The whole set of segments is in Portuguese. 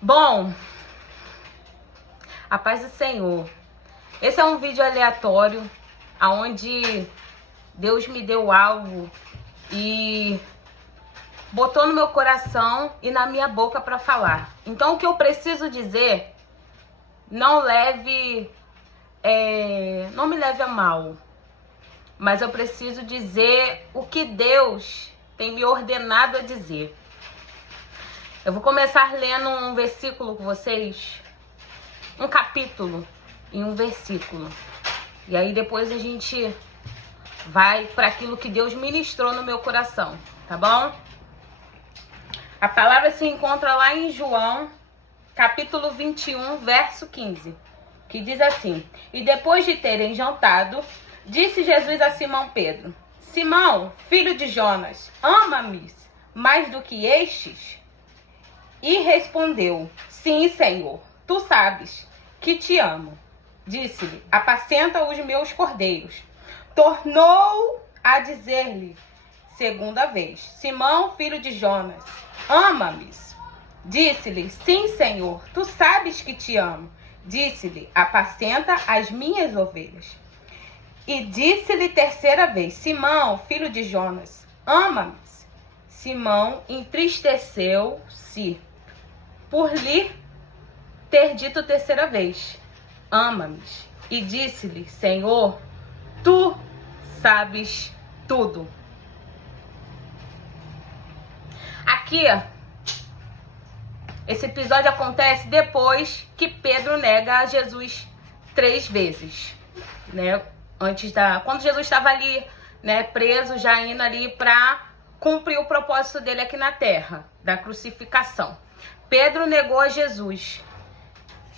Bom, a paz do Senhor. Esse é um vídeo aleatório, onde Deus me deu algo e botou no meu coração e na minha boca para falar. Então, o que eu preciso dizer, não me leve a mal, mas eu preciso dizer o que Deus tem me ordenado a dizer. Eu vou começar lendo um versículo com vocês, um capítulo e um versículo. E aí depois a gente vai para aquilo que Deus ministrou no meu coração, tá bom? A palavra se encontra lá em João, capítulo 21, verso 15, que diz assim: E depois de terem jantado, disse Jesus a Simão Pedro: Simão, filho de Jonas, ama-me mais do que estes? E respondeu: Sim, Senhor, tu sabes que te amo. Disse-lhe: Apacenta os meus cordeiros. Tornou a dizer-lhe segunda vez: Simão, filho de Jonas, ama-me? Disse-lhe: Sim, Senhor, tu sabes que te amo. Disse-lhe: Apacenta as minhas ovelhas. E disse-lhe terceira vez: Simão, filho de Jonas, ama-me? Simão entristeceu-se por lhe ter dito terceira vez: ama-me. E disse-lhe: Senhor, tu sabes tudo. Aqui, esse episódio acontece depois que Pedro nega a Jesus 3 vezes, né? Quando Jesus estava ali, né, preso, já indo ali para cumprir o propósito dele aqui na terra, da crucificação. Pedro negou a Jesus.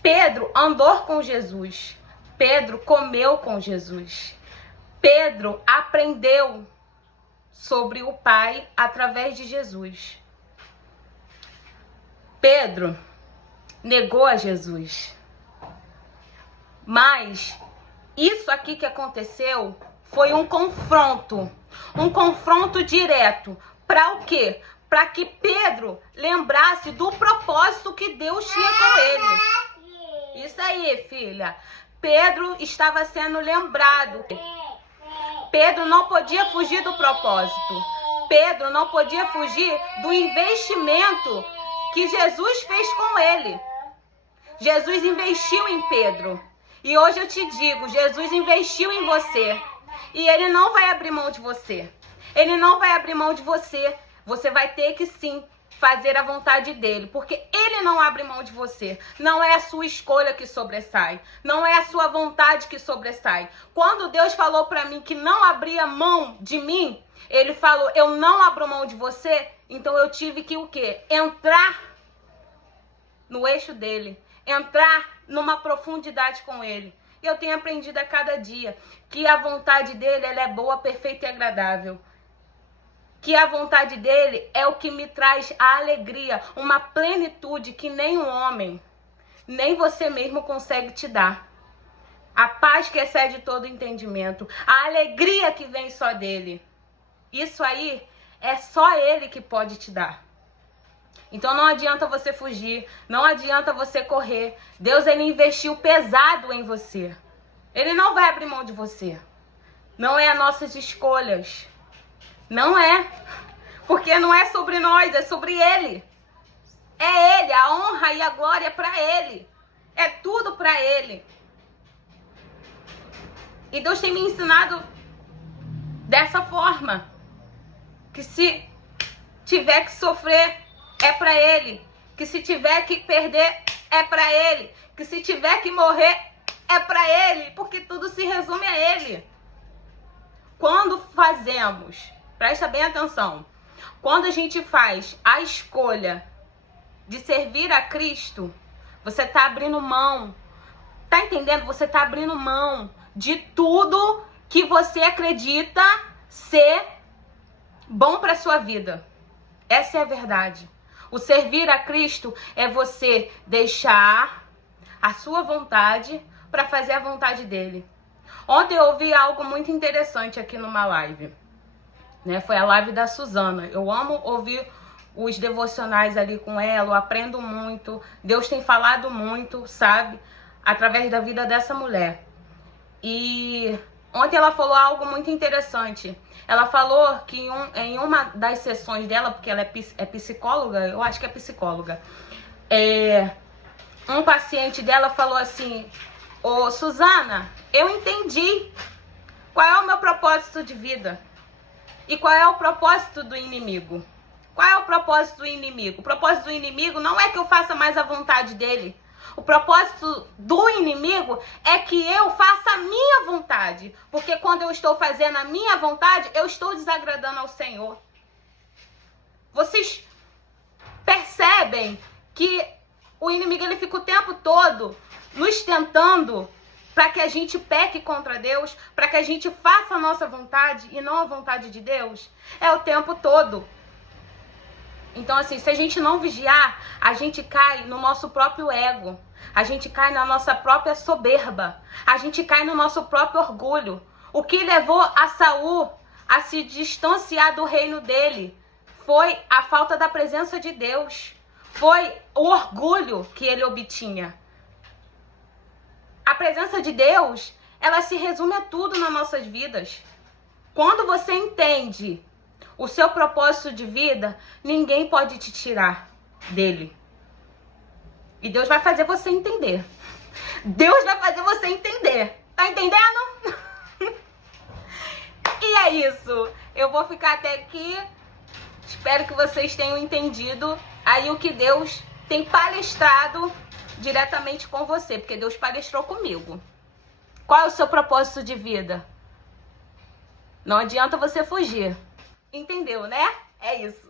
Pedro andou com Jesus. Pedro comeu com Jesus. Pedro aprendeu sobre o Pai através de Jesus. Pedro negou a Jesus. Mas isso aqui que aconteceu foi um confronto direto. Para o quê? Para que Pedro lembrasse do propósito que Deus tinha com ele. Isso aí, filha. Pedro estava sendo lembrado. Pedro não podia fugir do propósito. Pedro não podia fugir do investimento que Jesus fez com ele. Jesus investiu em Pedro. E hoje eu te digo, Jesus investiu em você. E ele não vai abrir mão de você. Ele não vai abrir mão de você. Você vai ter que sim fazer a vontade dele, porque ele não abre mão de você. Não é a sua escolha que sobressai, não é a sua vontade que sobressai. Quando Deus falou para mim que não abria mão de mim, ele falou: eu não abro mão de você. Então eu tive que o quê? Entrar no eixo dele, entrar numa profundidade com ele. E eu tenho aprendido a cada dia que a vontade dele, ela é boa, perfeita e agradável. Que a vontade dele é o que me traz a alegria, uma plenitude que nem um homem, nem você mesmo consegue te dar. A paz que excede todo entendimento, a alegria que vem só dele. Isso aí é só ele que pode te dar. Então não adianta você fugir, não adianta você correr. Deus, ele investiu pesado em você. Ele não vai abrir mão de você. Não é as nossas escolhas. Não é, porque não é sobre nós, é sobre ele. É ele, a honra e a glória é para ele. É tudo para ele. E Deus tem me ensinado dessa forma, que se tiver que sofrer, é para ele. Que se tiver que perder, é para ele. Que se tiver que morrer, é para ele, porque tudo se resume a ele. Quando fazemos, presta bem atenção, quando a gente faz a escolha de servir a Cristo, você tá abrindo mão, tá entendendo? Você tá abrindo mão de tudo que você acredita ser bom para sua vida. Essa é a verdade. O servir a Cristo é você deixar a sua vontade para fazer a vontade dele. Ontem eu ouvi algo muito interessante aqui numa live. Né? Foi a live da Suzana. Eu amo ouvir os devocionais ali com ela, eu aprendo muito. Deus tem falado muito, sabe? Através da vida dessa mulher. E ontem ela falou algo muito interessante. Ela falou que em uma das sessões dela, porque ela é psicóloga, eu acho que é psicóloga, um paciente dela falou assim: ô Suzana, eu entendi qual é o meu propósito de vida e qual é o propósito do inimigo. Qual é o propósito do inimigo? O propósito do inimigo não é que eu faça mais a vontade dele. O propósito do inimigo é que eu faça a minha vontade. Porque quando eu estou fazendo a minha vontade, eu estou desagradando ao Senhor. Vocês percebem que o inimigo ele fica o tempo todo nos tentando para que a gente peque contra Deus, para que a gente faça a nossa vontade e não a vontade de Deus? É o tempo todo. Então, assim, se a gente não vigiar, a gente cai no nosso próprio ego. A gente cai na nossa própria soberba. A gente cai no nosso próprio orgulho. O que levou a Saul a se distanciar do reino dele foi a falta da presença de Deus. Foi o orgulho que ele obtinha. A presença de Deus, ela se resume a tudo nas nossas vidas. Quando você entende o seu propósito de vida, ninguém pode te tirar dele. E Deus vai fazer você entender. Deus vai fazer você entender. Tá entendendo? E é isso. Eu vou ficar até aqui. Espero que vocês tenham entendido aí o que Deus tem palestrado diretamente com você. Porque Deus palestrou comigo. Qual é o seu propósito de vida? Não adianta você fugir. Entendeu, né? É isso.